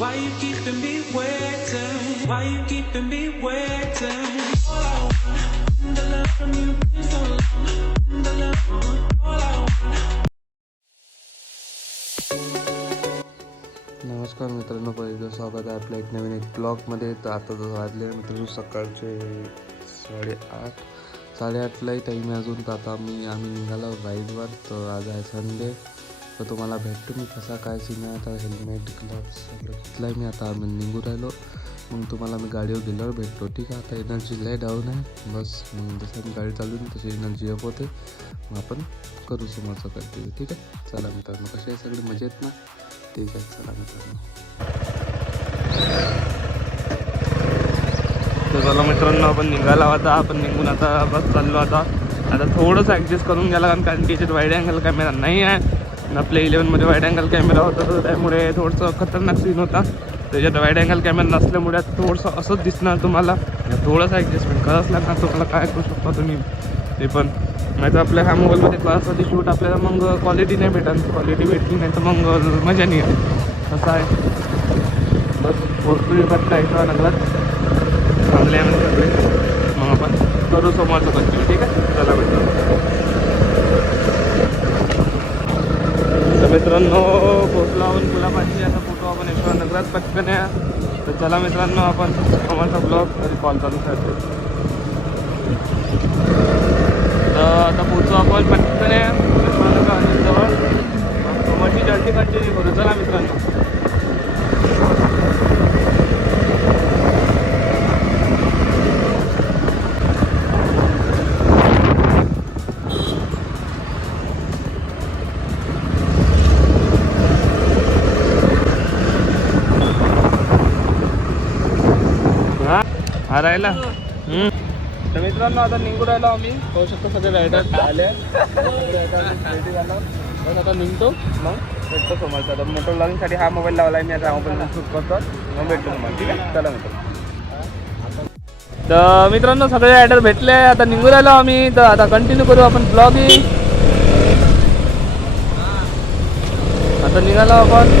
Why you keeping me waiting? Why you keeping me waiting? All I want, the love from you is so long. The love, all I want. नमस्कार मित्रांनो, पहिलं स्वागत आहे आपल्या एक नवीन ब्लॉगमध्ये. तर आता वाजले मित्रांनो सकाळचे 8:30ला टाईम आहे अजून. तर आता आम्ही निघालो राईडवर. तर आज आहे संडे. तर तुम्हाला भेटतो मी कसा काय सीन आहे. आता हेल्मेट ग्लव्स सगळं घेतलं आहे मी. आता आम्ही निघू राहिलो. मग तुम्हाला मी गाडीवर गेल्यावर भेटतो, ठीक आहे. आता एनर्जी लय डाऊन आहे बस. मग जसं मी गाडी चालवून तशी एनर्जी अप होते. मग आपण करू समोरचं कंटिन्यू, ठीक आहे. चला मित्रांनो, कसे आहे सगळे मजेत ना? ठीक आहे, चला मित्रांनो. तर चला मित्रांनो, आपण निघाला होता. आपण निघून आता बस चाललो. आता थोडंसं ॲडजस्ट करून घ्यायला लागेल, कारण की याच्यात वाईड अँगल कॅमेरा नाही आहे. आपल्या 11मध्ये वाईड अँगल कॅमेरा होता, तर त्यामुळे थोडंसं खतरनाक सीन होता. त्याच्यात वाईड अँगल कॅमेरा नसल्यामुळे थोडंसं असंच दिसणार तुम्हाला. थोडंसं ॲडजस्टमेंट करावंच लागणार तुम्हाला. काय करू शकता तुम्ही ते पण. नाही तर आपल्या ह्या मोबाईलमध्ये क्लासमध्ये शूट आपल्याला मग क्वालिटी नाही भेटत. क्वालिटी भेटली नाही तर मग मजा नाही आहे. असं आहे बस. भरपूर बघता येतो लागला चांगले आहे म्हणजे सगळे. मग आपण करू समोरचं कंटिन्यू, ठीक आहे. चला मित्रांनो, पोचलो आपण पुलापाशी. आता फोटो आपण यशवंतनगरात पटकन आहे. तर चला मित्रांनो, आपण समोरचा ब्लॉग तरी कॉल चालू करते. तर आता पोचू आपण पटकन आहे यशवंतनगर समोरची जर्नी कंटिन्यू करू. चला मित्रांनो. हा राहिला. तर मित्रांनो, आता निघू राहिलो आम्ही. पाहू शकतो सगळे रायडर आले. रेडी झालो बस. आता निघतो, मग भेटतो समोरचा. तर मोटर ब्लॉगिंगसाठी हा मोबाईल लावला आहे मी. आता मोबाईल शूट करतो, मग भेटतो तुम्हाला, ठीक आहे. चला मित्रांनो. तर मित्रांनो, सगळे रायडर भेटले. आता निघू राहिलो आम्ही. तर आता कंटिन्यू करू आपण ब्लॉगिंग. आता निघालो आपण.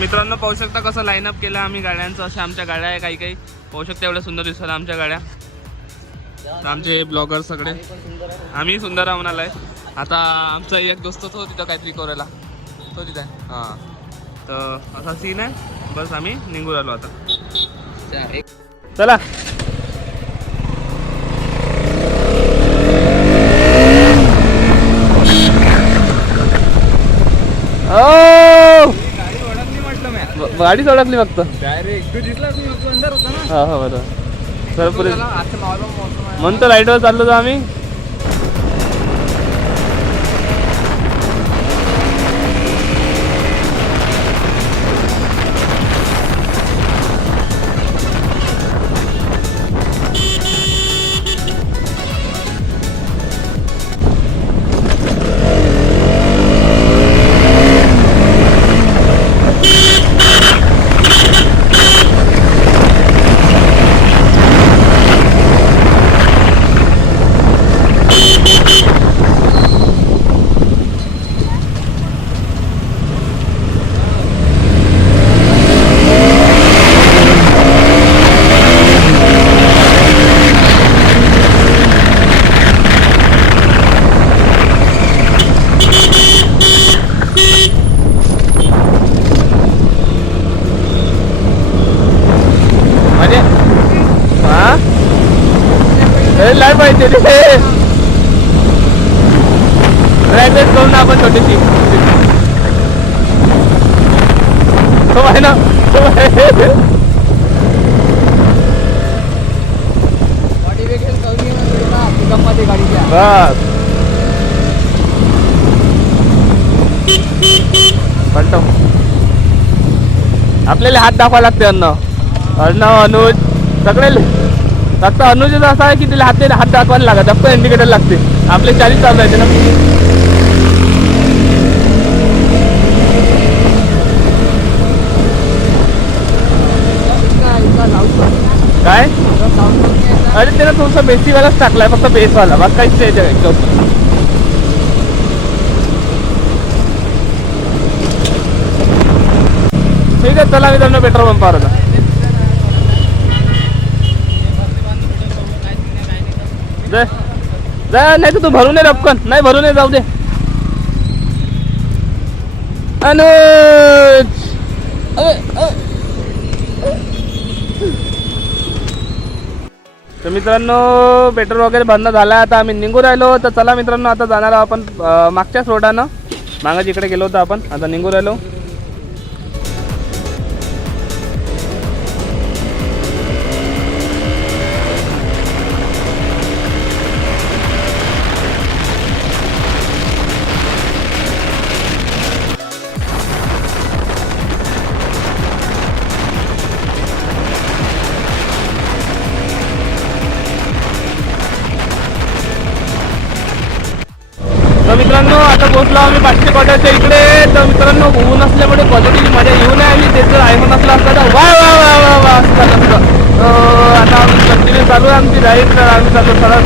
मित्रांनो, पाहू शकता कसं लाईनअप केलं आम्ही गाड्यांचं. अशा आमच्या गाड्या आहे काही पाहू शकता. एवढ्या सुंदर दिसतात आमच्या गाड्या. आमचे ब्लॉगर सगळे आम्ही सुंदर म्हणाला आहे. आता आमचा एक दोस्त तो तिथं काहीतरी करायला तो तिथं आहे. हां, तर असा सीन आहे बस. आम्ही निघू राहिलो आता. चला. गाडीच ओळखली फक्त. हा हा बरोबर. सर पुढे म्हणतो राईडवर चाललो तर आम्ही. लाय पाहिजे प्रॅक्टिस करून आपण छोटीशी तो आहे ना. बस पलटो. आपल्याला हात दाखवा लागते. अर्णव अनुज सगळे. फक्त अनुजच असं आहे की तिला हात दाखवायला लागत. फक्त इंडिकेटर लागते. आपले 40 चालू आहे ना. काय अरे त्यानं थोडसा बेसिकवालाच टाकलाय, फक्त बेसवाला, बाकी काहीच नाही एकदम. ठीक आहे चला मित्रांनो पेट्रोल पंपावर आता. जा नाही तर तू भरून ये लपकन, नाही भरून ये जाऊ दे. अनुज तर मित्रांनो पेट्रोल वगैरे बंद झाला, आता आम्ही निघून राहिलो. तर चला मित्रांनो आता जाणार आहोत आपण मागच्याच रोडानं, मागं जिकडे गेलो होतो आपण, आता निघून राहिलो. तर मित्रांनो आता पोहोचलो आम्ही 500 कोट्याच्या इकडे. तर मित्रांनो ऊन असल्यामुळे क्वालिटीची मजा येऊ नाही आली. त्याचं आयफोन असला असता तर वा वा वा वा वा असं झालं असतं. आता आम्ही कंटिन्यू चालू आहे आमची राईड. तर आम्ही चाललो सरळ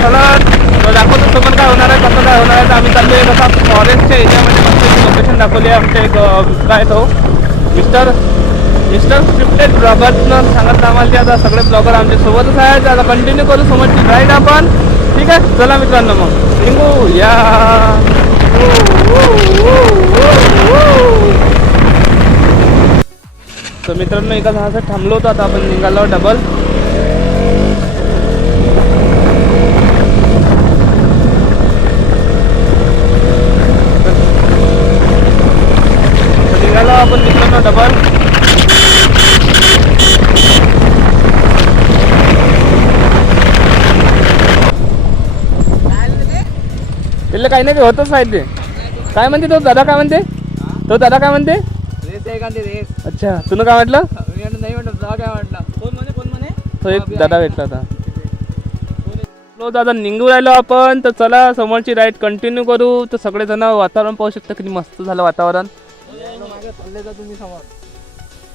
दाखवतो समोर काय होणार आहे, कसं काय होणार आहे. तर आम्ही चाललो आहे कसा फॉरेस्टच्या एरियामध्ये मस्त लोकेशन दाखवली आहे. आमच्या एक काय तो मिस्टर स्क्रिप्टेड ब्लॉगर्सनं सांगत आम्हाला. आता सगळे ब्लॉगर आमच्या सोबतच आहेत. आता कंटिन्यू करू समोरची राईड आपण. ठीक आहे चला मित्रांनो मग निघू या. तर मित्रांनो एका झाडासाठी थांबलो होतो, आता आपण निघालो डबल. निघालो आपण मित्रांनो डबल. तिला काही नाही होतच आहे. ते काय म्हणते तो दादा, काय म्हणते तो दादा, काय म्हणते रेस. अच्छा तुला काय वाटलं? नाही म्हटलं काय वाटलं. कोण म्हणे तो एक दादा भेटला होता. दादा निघू राहिलो आपण. तर चला समोरची राईड कंटिन्यू करू. तर सगळेजण वातावरण पाहू शकता किती मस्त झालं वातावरण.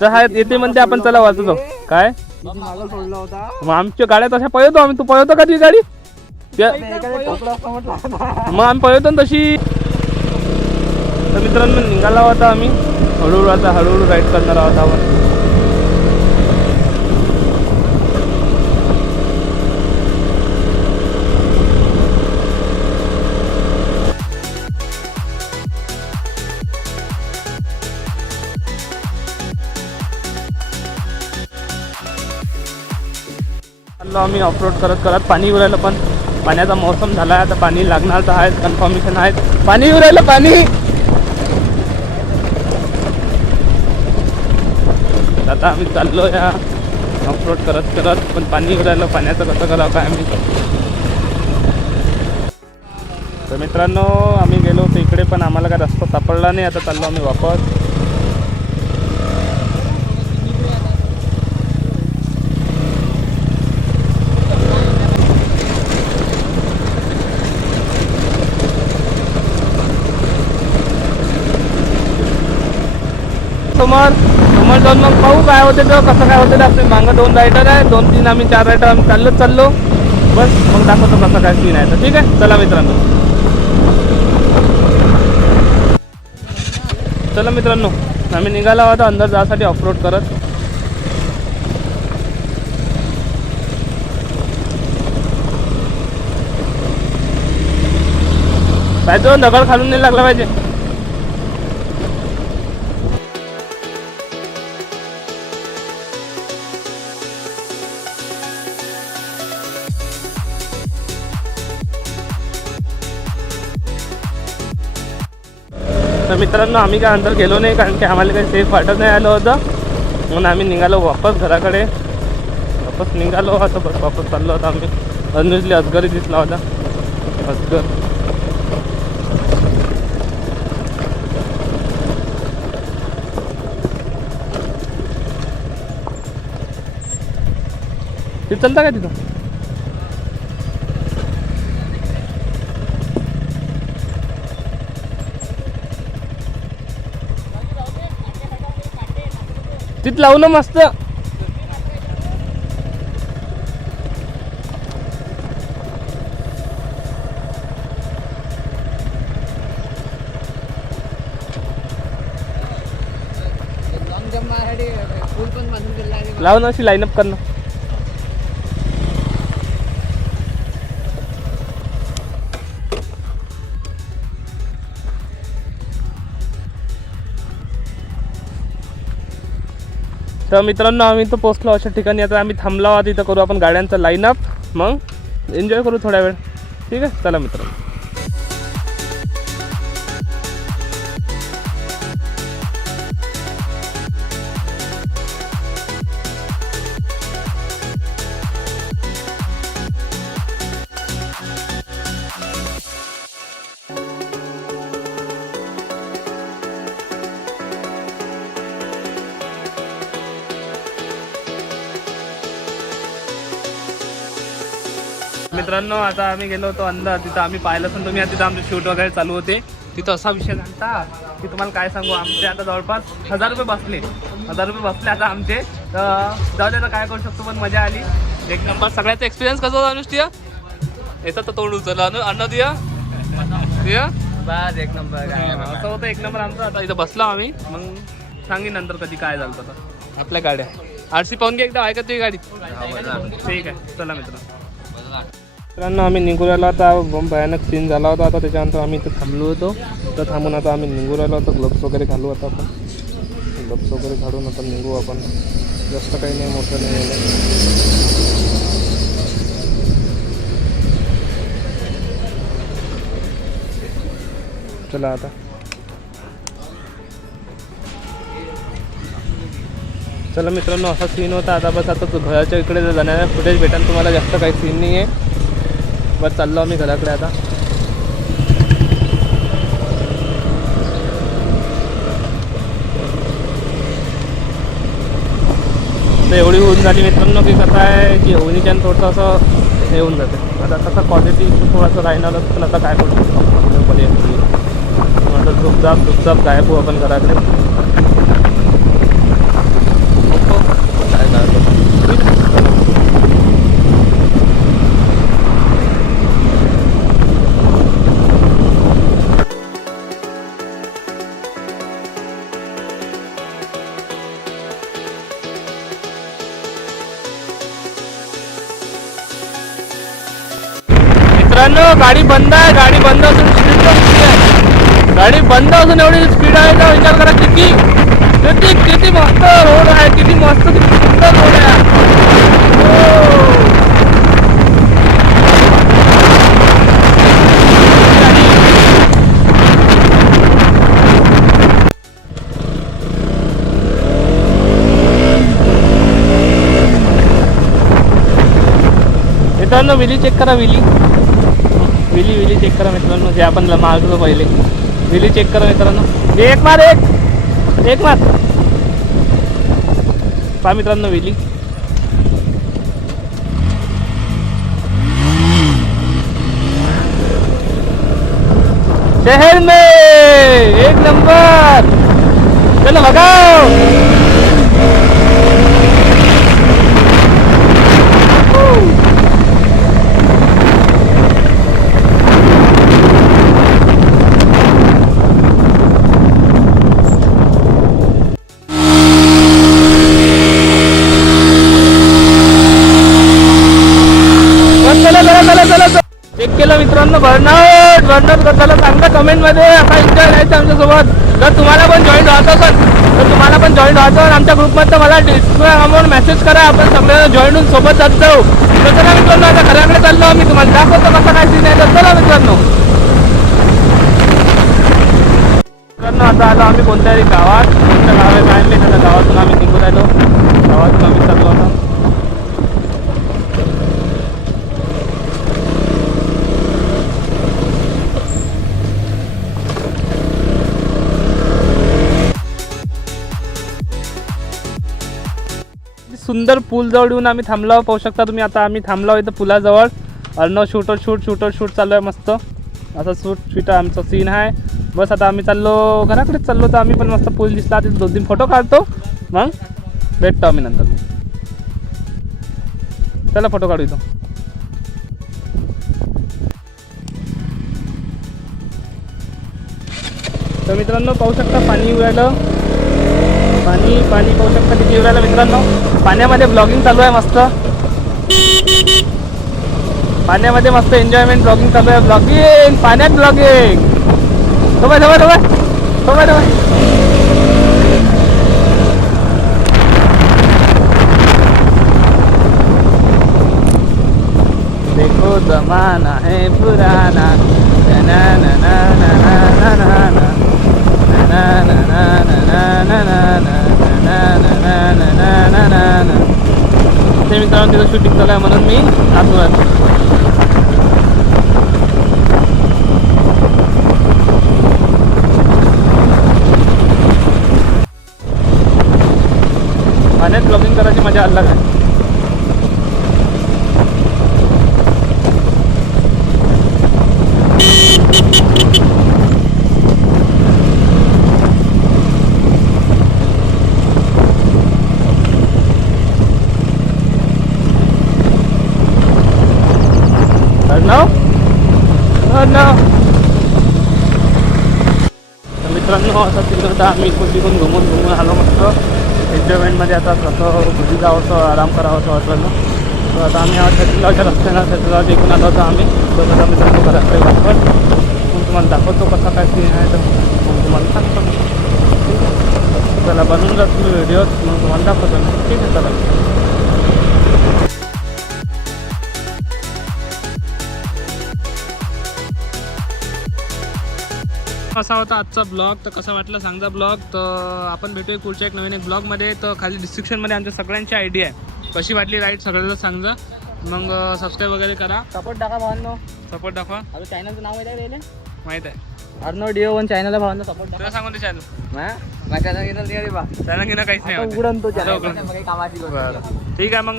तर हा येते म्हणते आपण चला वाचतो. काय मग आमच्या गाड्या तशा पळवतो आम्ही. तू पळवतो का तुझी गाडी? मग आम्ही पळवतो ना तशी. तर मित्रांनो निघाला होता आम्ही हळूहळू. आता हळूहळू राईड करणार आहोत आपण. आम्ही ऑफरोड करत करत पाणी येऊ राहिलं. पण पाण्याचा मौसम झाला आहे, आता पाणी लागणार तर आहे, कन्फर्मेशन आहे. पाणी येऊ राहिलं पाणी. आता आम्ही चाललो या ऑफरोड करत करत. पण पाणी येऊ राहिलं, पाण्याचं कसं करावं काय आम्ही. तर मित्रांनो आम्ही गेलो होतो इकडे, पण आम्हाला काय रस्ता सापडला नाही. आता चाललो आम्ही वापस. समोर जाऊन मग पाहू काय होते तर कसं काय होते. आपले मागं 2 रायडर आहे, 2-3 आम्ही 4 रायडर आम्ही चाललो. बस मग दाखवतो कसं काय सीन आहे. तर ठीक आहे चला मित्रांनो. चला मित्रांनो आम्ही निघाला होता अंदर जाण्यासाठी ऑफरोड करत. पाहिजे दगड खालून नाही लागला पाहिजे. तर मित्रांनो आम्ही काय अंदर गेलो नाही, कारण की आम्हाला काही सेफ वाटत नाही आलं होतं. म्हणून आम्ही निघालो वापस घराकडे. वापस निघालो आता बस वापस चाललो होता आम्ही. अनुजली अजगरही दिसला होता. अजगर ते चलता का तिथं? तिथं लावू ना मस्त. लाव ना अशी लाईनअप कर ना. तर मित्रांनो आम्ही इथं पोहोचलो अशा ठिकाणी. आता आम्ही थांबलो आहोत. इथं करू आपण गाड्यांचा लाईनअप, मग एन्जॉय करू थोडा वेळ. ठीक आहे, चला मित्रांनो. मित्रांनो आता आम्ही गेलो होतो अंदर. तिथं आम्ही पाहिलं पण तुम्ही तिथं आमचे शूट वगैरे चालू होते. तिथं असा विषय झाला की तुम्हाला काय सांगू, आमचे आता जवळपास 1000 रुपये बसले. 1000 रुपये बसले आता आमचे. तर जाऊ दे, आता काय करू शकतो, पण मजा आली एक नंबर. सगळ्याचा एक्सपिरियन्स कसा होता अनुष्ठिया? येतात तर तोंड उचलला अन्न दिया बस एक नंबर. असं होतं एक नंबर आमचं. आता इथं बसलो आम्ही, मग सांगेन नंतर कधी काय झालं तर. आपल्या गाड्या आरसी पाहून घ्या एकदा. आहे का तुझी गाडी? ठीक आहे, चला मित्रांनो आम्ही निघून राहिलो. आता भयानक सीन झाला होता. आता त्याच्यानंतर आम्ही इथं थांबलो होतो. तर थांबून आता आम्ही निघून राहिलो होतो. ग्लव्स वगैरे घालू आता आपण. ग्लव्स वगैरे घालून आता निघू आपण. जास्त काही नाही, मोठं नाही. चला आता. चला मित्रांनो असा सीन होता. आता बस आता घराच्या इकडे जाण्याचा फुटेज भेटायला तुम्हाला जास्त काही सीन नाही आहे. बस चाललो आम्ही घराकडे आता. तर एवढी होऊन झाली मित्रांनो की कसं आहे की होणीच्यानं थोडंसं असं हे होऊन जाते. आता कसं क्वालिटी थोडंसं राहणार, पण आता काय करू शकतो पर्यंत. चुपचाप गायब हो आपण घराकडे. मित्रांनो गाडी बंद आहे. गाडी बंद असून स्पीड आहे. गाडी बंद असून एवढी स्पीड आहे तर विचार करा किती किती किती मस्त रोड आहे. किती मस्त, किती सुंदर रोड आहे. मित्रांनो विली चेक करा. विली चेक करा मित्रांनो. जे आपण मागलो पहिले विली चेक करा मित्रांनो. एक मार पहा मित्रांनो विली. शहर में एक नंबर. चलो भगाओ. चेक केलं मित्रांनो. बर्नआउट करताना सांगा कमेंटमध्ये. आता एन्जॉय करायचं आमच्यासोबत. जर तुम्हाला पण जॉईन व्हायचं असेल तर तुम्हाला पण जॉईन व्हायचं आमच्या ग्रुपमध्ये, मला डिस्प्लेवर मेसेज करा. आपण सगळ्यांना जॉईन होऊन सोबत जात जाऊ. तर चला मित्रांनो आता घराकडे चाललो आम्ही. तुम्हाला दाखवतो कसा काय सीन आहे. तर चला मित्रांनो. आता आलो आम्ही कोणत्याही गावात. कोणत्या गाव आहे काय नाही. त्या गावातून आम्ही निघून राहिलो. गावातून आम्ही चाललो आता. सुंदर पूल जवळ येऊन आम्ही थांबलो. पाहू शकता तुम्ही. आता आम्ही थांबलो इथं पुलाजवळ. अर्णव शूट चालू आहे मस्त. असं शूट आमचा सीन आहे. बस आता आम्ही चाललो घराकडेच चाललो. तर आम्ही पण मस्त पूल दिसला तिथे 2-3 फोटो काढतो. मग भेटतो आम्ही नंतर. चला फोटो काढू इथं. तर मित्रांनो पाहू शकता पाणी येऊ राहिलं. पाणी पाणी पाहू शकता किती राहिलं मित्रांनो. पाण्यामध्ये ब्लॉगिंग चालू आहे मस्त. पाण्यामध्ये मस्त एन्जॉयमेंट ब्लॉगिंग चालू आहे. ब्लॉगिंग पाण्यात ब्लॉगिंग. थोबा थोबा थोबा थोबा थोबा. देखो जमाना है पुराना ना ना ना ना ना ना ना ना ना ना ना ना ना ना. ते मित्रांनो तिथं शूटिंग चालू आहे म्हणून मी आतून आहे. पाण्यात ब्लॉगिंग करायची मजा अलग आहे. मित्रांनो आता तिकडं आम्ही तिकडून घुमून आलो मस्त एन्जॉयमेंटमध्ये. आता कसं घरी जावं होतं, आराम करावं होतं वाटलं. तर आता आम्ही छत्तीसगावच्या रस्त्यानं छत्तीसगाव इकडून आलो होतो आम्ही. तर आता मित्रांनो घराकडे वापर मग तुम्हाला दाखवतो कसा काय सीन आहे. तर मग तुम्हाला सांगतो. चला बनवून जातो मी व्हिडिओ मग तुम्हाला दाखवतो. ठीक आहे चला. असा होता आजचा ब्लॉग. तर कसा वाटला सांगा ब्लॉग. तर आपण भेटूया पुढच्या एक नवीन ब्लॉगमध्ये. तर खाली डिस्क्रिप्शनमध्ये आमच्या सगळ्यांची आयडी आहे. कशी वाटली राईट सगळ्यांना सांगा. मग सबस्क्राईब वगैरे करा. सपोर्ट टाका भावांनो. सपोर्ट दाखवा. आता चॅनलचं नाव माहिती आहे माहीत आहे अर्नव DO1 चॅनलला भावांनो सपोर्ट तुला सांगून ते चॅनल चॅनल घेणं काहीच नाही वाटत. उघडून तो आता उघडून. चॅनल कामाची गोष्ट. बरं ठीक आहे मग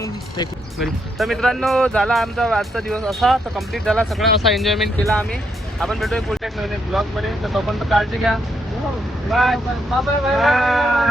घरी. तर मित्रांनो झाला आमचा आजचा दिवस असा. तर कंप्लीट झाला सगळं असा एन्जॉयमेंट केला आम्ही. आपण भेटूया पुढच्या एक नवीन ब्लॉगमध्ये. तर तोपर्यंत काळजी घ्या. Bye bye bye.